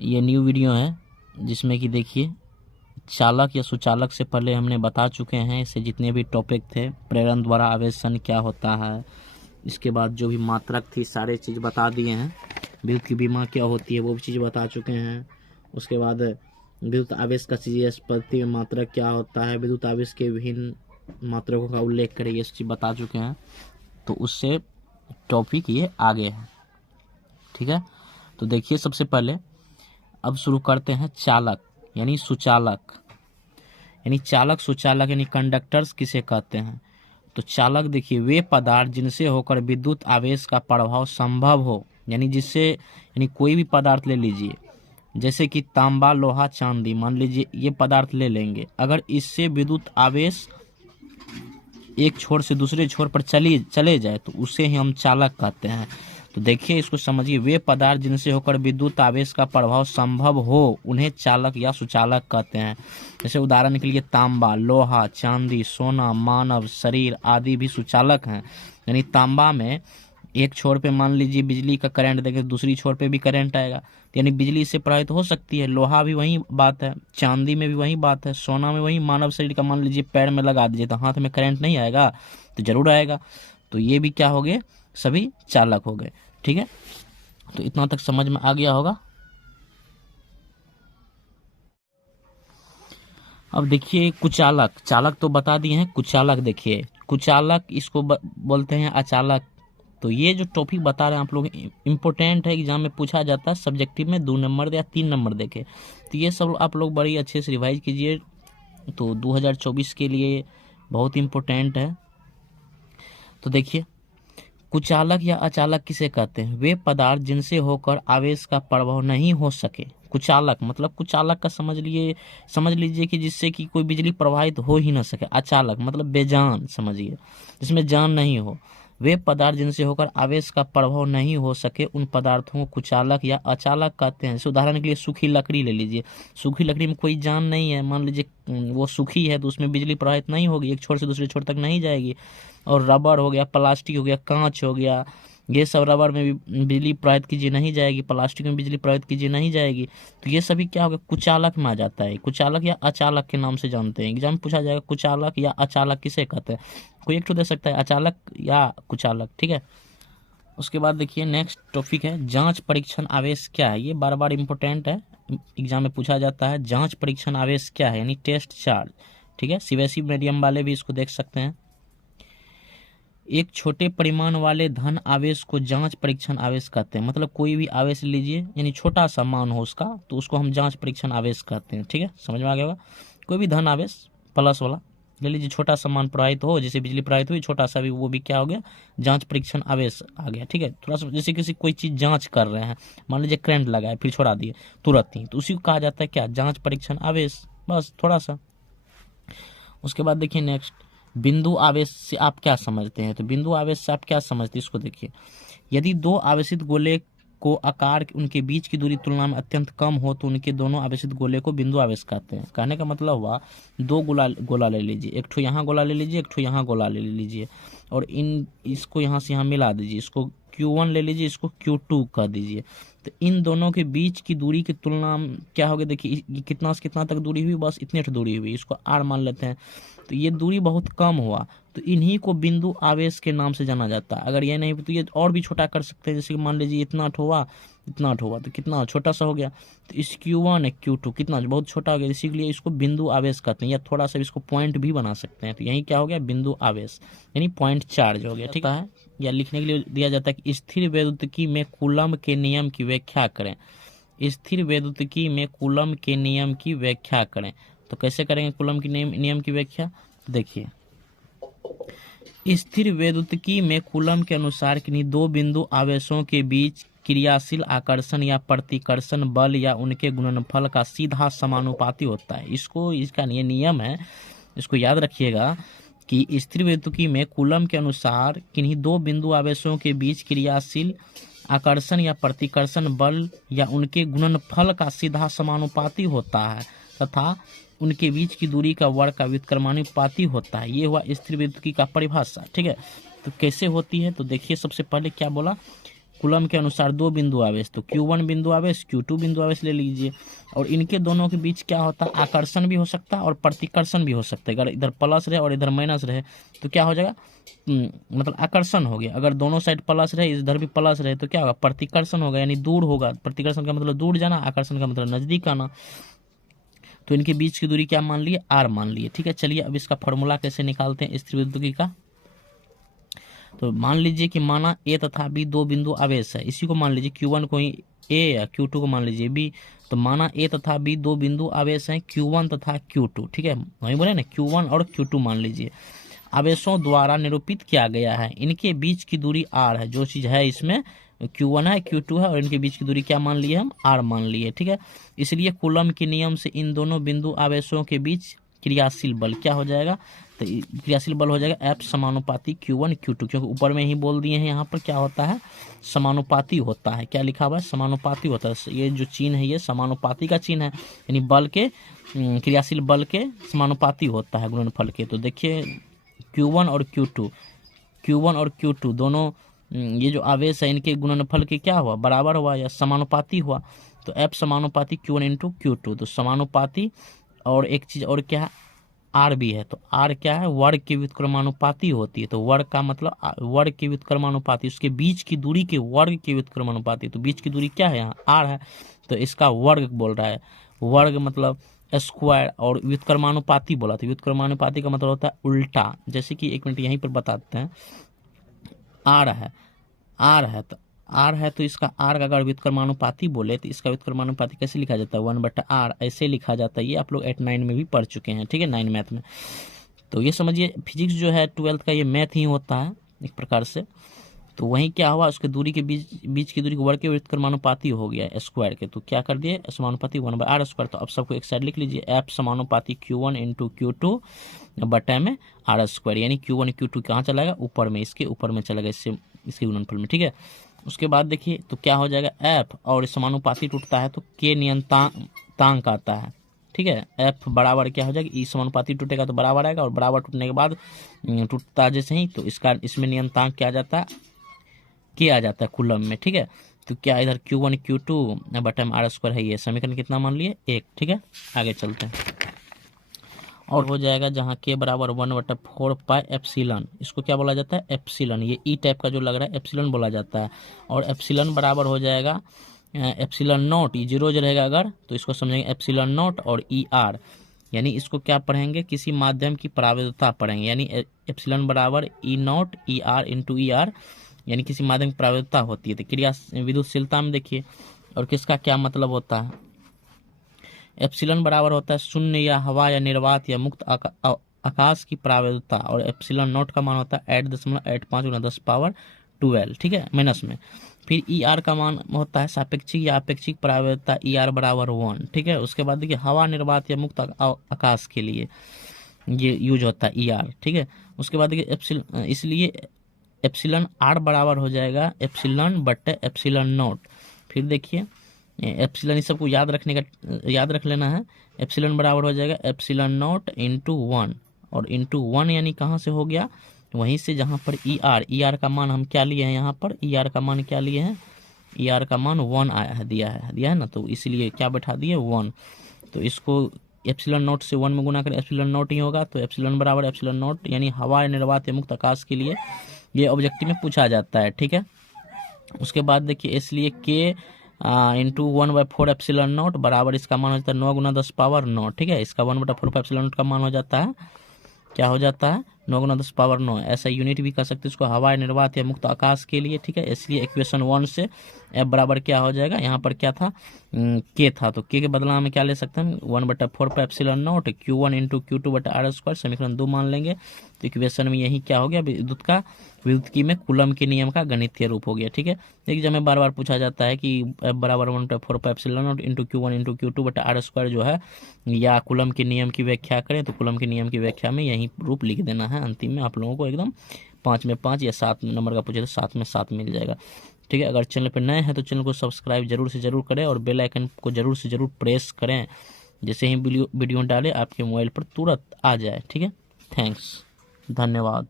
ये new video है जिसमें कि देखिए चालक या सुचालक से पहले हमने बता चुके हैं। इससे जितने भी टॉपिक थे, प्रेरण द्वारा आवेशन क्या होता है, इसके बाद जो भी मात्रक थी सारे चीज़ बता दिए हैं। विद्युत की बीमा क्या होती है वो भी चीज़ बता चुके हैं। उसके बाद विद्युत आवेश का CGS पद्धति में मात्रक क्या होता है, विद्युत आवेश के विभिन्न मात्रकों का उल्लेख करें, ये चीज़ बता चुके हैं। तो उससे टॉपिक ये आगे है, ठीक है। तो देखिए सबसे पहले अब शुरू करते हैं चालक यानी सुचालक। यानी चालक सुचालक यानी कंडक्टर्स किसे कहते हैं। तो चालक देखिए वे पदार्थ जिनसे होकर विद्युत आवेश का प्रभाव संभव हो, यानी जिससे, यानी कोई भी पदार्थ ले लीजिए, जैसे कि तांबा, लोहा, चांदी, मान लीजिए ये पदार्थ ले लेंगे। अगर इससे विद्युत आवेश एक छोर से दूसरे छोर पर चले जाए तो उसे ही हम चालक कहते हैं। तो देखिए इसको समझिए, वे पदार्थ जिनसे होकर विद्युत आवेश का प्रभाव संभव हो उन्हें चालक या सुचालक कहते हैं। जैसे उदाहरण के लिए तांबा, लोहा, चांदी, सोना, मानव शरीर आदि भी सुचालक हैं। यानी तांबा में एक छोर पे मान लीजिए बिजली का करंट देंगे, दूसरी छोर पे भी करंट आएगा, यानी बिजली से प्रभावित हो सकती है। लोहा भी वही बात है, चांदी में भी वही बात है, सोना में वही। मानव शरीर का मान लीजिए पैर में लगा दीजिए तो हाथ में करंट नहीं आएगा, तो जरूर आएगा। तो ये भी क्या हो गए, सभी चालक हो गए, ठीक है। तो इतना तक समझ में आ गया होगा। अब देखिए कुचालक, चालक तो बता दिए हैं, कुचालक देखिए कुचालक इसको बोलते हैं अचालक। तो ये जो टॉपिक बता रहे हैं आप लोग इम्पोर्टेंट है, एग्जाम में पूछा जाता है, सब्जेक्टिव में 2 नंबर या 3 नंबर देखे। तो ये सब आप लोग बड़ी अच्छे से रिवाइज कीजिए। तो 2024 के लिए बहुत इम्पोर्टेंट है। तो देखिए कुचालक या अचालक किसे कहते हैं, वे पदार्थ जिनसे होकर आवेश का प्रभाव नहीं हो सके। कुचालक मतलब कुचालक का समझ लीजिए कि जिससे कि कोई बिजली प्रवाहित हो ही ना सके। अचालक मतलब बेजान समझिए, जिसमें जान नहीं हो। वे पदार्थ जिनसे होकर आवेश का प्रभाव नहीं हो सके उन पदार्थों को कुचालक या अचालक कहते हैं। जैसे उदाहरण के लिए सूखी लकड़ी ले लीजिए, सूखी लकड़ी में कोई जान नहीं है, मान लीजिए वो सूखी है तो उसमें बिजली प्रवाहित नहीं होगी, एक छोर से दूसरे छोर तक नहीं जाएगी। और रबर हो गया, प्लास्टिक हो गया, कांच हो गया, ये सब रबर में भी बिजली प्रवाहित कीजिए नहीं जाएगी, प्लास्टिक में बिजली प्रवाहित कीजिए नहीं जाएगी। तो ये सभी क्या हो गया, कुचालक में आ जाता है। कुचालक या अचालक के नाम से जानते हैं। एग्जाम में पूछा जाएगा कुचालक या अचालक किसे कहते हैं, कोई एक तो दे सकता है, अचालक या कुचालक, ठीक है। उसके बाद देखिए नेक्स्ट टॉपिक है जांच परीक्षण आवेश क्या है। ये बार बार इंपॉर्टेंट है, एग्जाम में पूछा जाता है। जांच परीक्षण आवेश क्या है, यानी टेस्ट चार्ज, ठीक है। CBSE मीडियम वाले भी इसको देख सकते हैं। एक छोटे परिमाण वाले धन आवेश को जांच परीक्षण आवेश कहते हैं। मतलब कोई भी आवेश लीजिए, यानी छोटा सा मान हो उसका, तो उसको हम जांच परीक्षण आवेश कहते हैं, ठीक है। समझ में आ गया होगा। कोई भी धन आवेश प्लस वाला ले लीजिए, छोटा सा मान प्रवाहित हो, जैसे बिजली प्रवाहित हुई, छोटा सा भी, वो भी क्या हो गया, जांच परीक्षण आवेश आ गया, ठीक है। थोड़ा सा जैसे किसी कोई चीज जांच कर रहे हैं, मान लीजिए करंट लगाए फिर छोड़ा दिए तुरंत ही, तो उसी को कहा जाता है क्या, जांच परीक्षण आवेश, बस थोड़ा सा। उसके बाद देखिए नेक्स्ट बिंदु आवेश से आप क्या समझते हैं। तो बिंदु आवेश से आप क्या समझते हैं, इसको देखिए। यदि दो आवेशित गोले को आकार उनके बीच की दूरी तुलना में अत्यंत कम हो तो उनके दोनों आवेशित गोले को बिंदु आवेश कहते हैं। कहने का मतलब हुआ, दो गोला ले लीजिए, एक ठो यहाँ गोला ले लीजिए, एक ठो यहाँ गोला ले लीजिए, और इसको यहाँ से यहाँ मिला दीजिए, इसको Q1 ले लीजिए, इसको Q2 कह दीजिए। तो इन दोनों के बीच की दूरी की तुलना क्या होगी, देखिए कितना से कितना तक दूरी हुई, बस इतने दूरी हुई, इसको R मान लेते हैं। तो ये दूरी बहुत कम हुआ, तो इन्हीं को बिंदु आवेश के नाम से जाना जाता है। अगर ये नहीं तो ये और भी छोटा कर सकते हैं, जैसे कि मान लीजिए इतना हुआ, इतना हुआ, तो कितना छोटा सा हो गया। तो इस Q1 है, Q2 कितना बहुत छोटा हो गया, इसीलिए इसको बिंदु आवेश कहते हैं। या थोड़ा सा इसको पॉइंट भी बना सकते हैं। तो यही क्या हो गया, बिंदु आवेश यानी पॉइंट चार्ज हो गया, ठीक है। या लिखने के लिए दिया जाता है कि स्थिर वैद्युतिकी में कूलम के नियम की व्याख्या करें। स्थिर वैद्युतिकी में कूलम के नियम की व्याख्या करें। तो कैसे करेंगे कूलम के नियम की व्याख्या, देखिए। स्थिर वैद्युतिकी में कूलम के अनुसार किन्हीं दो बिंदु आवेशों के बीच क्रियाशील आकर्षण या प्रतिकर्षण बल या उनके गुणनफल का सीधा समानुपाती होता है। इसका ये नियम है, इसको याद रखिएगा कि स्थिर वैद्युतिकी में कूलम के अनुसार किन्हीं दो बिंदु आवेशों के बीच क्रियाशील आकर्षण या प्रतिकर्षण बल या उनके गुणनफल का सीधा समानुपाती होता है तथा उनके बीच की दूरी का वर्ग का व्युत्क्रमानुपाती होता है। ये हुआ स्थिर वैद्युतिकी का परिभाषा, ठीक है। तो कैसे होती है, तो देखिए सबसे पहले क्या बोला, कूलम के अनुसार दो बिंदु आवेश, तो Q1 बिंदु आवेश, Q2 बिंदु आवेश ले लीजिए। और इनके दोनों के बीच क्या होता है, आकर्षण भी हो सकता है और प्रतिकर्षण भी हो सकता है। अगर इधर प्लस रहे और इधर माइनस रहे तो क्या हो जाएगा, मतलब आकर्षण हो गया। अगर दोनों साइड प्लस रहे, इधर भी प्लस रहे तो क्या होगा, प्रतिकर्षण होगा, यानी दूर होगा। प्रतिकर्षण का मतलब दूर जाना, आकर्षण का मतलब नजदीक आना। तो इनके बीच की दूरी क्या मान लिए, r मान लिए। ठीक है, चलिए अब इसका फॉर्मूला कैसे निकालते हैं स्थिर विद्युत का। तो मान लीजिए कि माना A तथा B दो बिंदु आवेश है, इसी को मान लीजिए Q1 को ही A या Q2 को मान लीजिए B। तो माना A तथा B दो बिंदु आवेश हैं Q1 तथा Q2। ठीक है, वही बोले ना, Q1 और Q2 मान लीजिए। आवेशों द्वारा निरूपित किया गया है, इनके बीच की दूरी r है। जो चीज़ है इसमें Q1 है, Q2 है, और इनके बीच की दूरी क्या मान लिए हम, r मान लिए। ठीक है, इसलिए कूलम के नियम से इन दोनों बिंदु आवेशों के बीच क्रियाशील बल क्या हो जाएगा, तो क्रियाशील बल हो जाएगा F समानुपाती Q1 Q2, क्योंकि ऊपर में ही बोल दिए हैं यहाँ पर क्या होता है, समानुपाती होता है। क्या लिखा हुआ है, समानुपाती होता है। ये जो चिन्ह है ये समानुपाती का चिन्ह है, यानी बल के, क्रियाशील बल के समानुपाती होता है गुणनफल के। तो देखिए Q1 और Q2 दोनों ये जो आवेश है इनके गुणनफल के क्या हुआ, बराबर हुआ या समानुपाती हुआ। तो F समानुपाती Q1 इंटू Q2, तो समानुपाती। और एक चीज़ और क्या है, R भी है। तो R क्या है, वर्ग के व्युत्क्रमानुपाती होती है। तो वर्ग का मतलब वर्ग के व्युत्क्रमानुपाती, उसके बीच की दूरी के वर्ग के व्युत्क्रमानुपाती। तो बीच की दूरी क्या है, यहाँ R है, तो इसका वर्ग बोल रहा है। वर्ग मतलब स्क्वायर, और व्युत्क्रमानुपाती बोला। तो व्युत्क्रमानुपाती का मतलब होता है उल्टा। जैसे कि एक मिनट यहीं पर बताते हैं, R है तो इसका R का अगर व्युत्क्रमानुपाती बोले तो इसका व्युत्क्रमानुपाती कैसे लिखा जाता है, 1/r ऐसे लिखा जाता है। ये आप लोग 8-9 में भी पढ़ चुके हैं। ठीक है, 9 मैथ में। तो ये समझिए फिजिक्स जो है 12th का ये मैथ ही होता है एक प्रकार से। तो वहीं क्या हुआ, उसके दूरी के बीच की दूरी के वर्ग के व्युत्क्रमानुपाती हो गया स्क्वायर के। तो क्या कर दिए, समानुपाती 1/r²। तो अब सबको एक साइड लिख लीजिए, F समानुपाती Q1 इंटू Q2 बटा में r², यानी Q1 Q2 कहाँ चला गया, ऊपर में, इसके ऊपर में चला गया, इसके गुणनफल में। ठीक है, उसके बाद देखिए तो क्या हो जाएगा, F और समानुपाती टूटता है तो K नियतांक आता है। ठीक है, F बराबर क्या हो जाएगा, ई समानुपाती टूटेगा तो बराबर आएगा, और बराबर टूटने के बाद टूटता है जैसे ही, तो इसका इसमें नियतांक क्या आ जाता है, K आ जाता है कूलम में। ठीक है, तो क्या इधर Q1 Q2 बटा में r² है। ये समीकरण कितना मान लिए, 1। ठीक है, आगे चलते हैं। और हो जाएगा जहाँ K बराबर 1/4 पाई एप्सिलॉन, इसको क्या बोला जाता है, एप्सिलॉन। ये ई टाइप का जो लग रहा है एप्सिलॉन बोला जाता है। और एप्सिलॉन बराबर हो जाएगा एप्सिलॉन नॉट, ये जीरो रहेगा अगर, तो इसको समझेंगे एप्सिलॉन नॉट और ER, यानी इसको क्या पढ़ेंगे, किसी माध्यम की प्रावेद्यता पढ़ेंगे। यानी एप्सिलॉन बराबर E0 ER इंटू ER, यानी किसी माध्यम की प्रावेद्यता होती है। तो क्रिया विद्युतशीलता में देखिए, और किसका क्या मतलब होता है, एप्सिलॉन बराबर होता है शून्य या हवा या निर्वात या मुक्त आकाश की प्रावेद्यता। और एप्सिलॉन नॉट का मान होता है 8.85 × 10⁻12। ठीक है, माइनस में। फिर ER का मान होता है सापेक्षिक या अपेक्षिक प्रावेद्यता, ER बराबर 1। ठीक है, उसके बाद देखिए हवा, निर्वात या मुक्त आकाश के लिए ये यूज होता है ER। ठीक है, उसके बाद देखिए एप्सिलॉन, इसलिए एप्सिलॉन R बराबर हो जाएगा एप्सिलॉन बटे एप्सिलॉन नॉट। फिर देखिए एप्सिलॉन, इस सबको याद रख लेना है। एप्सिलॉन बराबर हो जाएगा एप्सिलॉन नॉट इंटू 1, और इंटू 1 यानी कहाँ से हो गया, वहीं से जहाँ पर ER का मान हम क्या लिए हैं, यहाँ पर ER का मान क्या लिए हैं, ER का मान 1 आया है, दिया है ना, तो इसलिए क्या बैठा दिए 1। तो इसको एप्सिलॉन नॉट से 1 में गुना करें, एप्सिलॉन नॉट ही होगा। तो एप्सिलॉन बराबर एप्सिलॉन नॉट, यानी हवा, निर्वात या मुक्त आकाश के लिए ये ऑब्जेक्टिव में पूछा जाता है। ठीक है, उसके बाद देखिए इसलिए K इंटू 1/4 एप्सिलॉन नॉट बराबर, इसका मान हो जाता है 9 × 10⁻9। ठीक है, इसका 1/4 एप्सिलॉन नॉट का मान हो जाता है, क्या हो जाता है, 9 × 10⁻9। ऐसा यूनिट भी कर सकते हैं इसको, हवा, निर्वात या मुक्त आकाश के लिए। ठीक है, इसलिए इक्वेशन 1 से F बराबर क्या हो जाएगा, यहाँ पर क्या था, K था, तो K के बदला में क्या ले सकते हैं, 1/4 पर epsilon not Q1 into Q2 बटा r², समीकरण 2 मान लेंगे। तो इक्वेशन में यही क्या हो गया, विद्युत में कूलम के नियम का गणितीय रूप हो गया। ठीक है, एग्जाम में बार बार पूछा जाता है कि F बराबर 1/4 पर epsilon not into Q1 into Q2 बटा r² जो है, या कूलम के नियम की व्याख्या करें, तो कूलम के नियम की व्याख्या में यही रूप लिख देना है। अंतिम में आप लोगों को एकदम 5 में 5 या 7 नंबर का पूछे तो 7 में 7 मिल जाएगा। ठीक है, अगर चैनल पर नए हैं तो चैनल को सब्सक्राइब जरूर से जरूर करें, और बेल आइकन को जरूर से जरूर प्रेस करें, जैसे ही वीडियो डालें आपके मोबाइल पर तुरंत आ जाए। ठीक है, थैंक्स, धन्यवाद।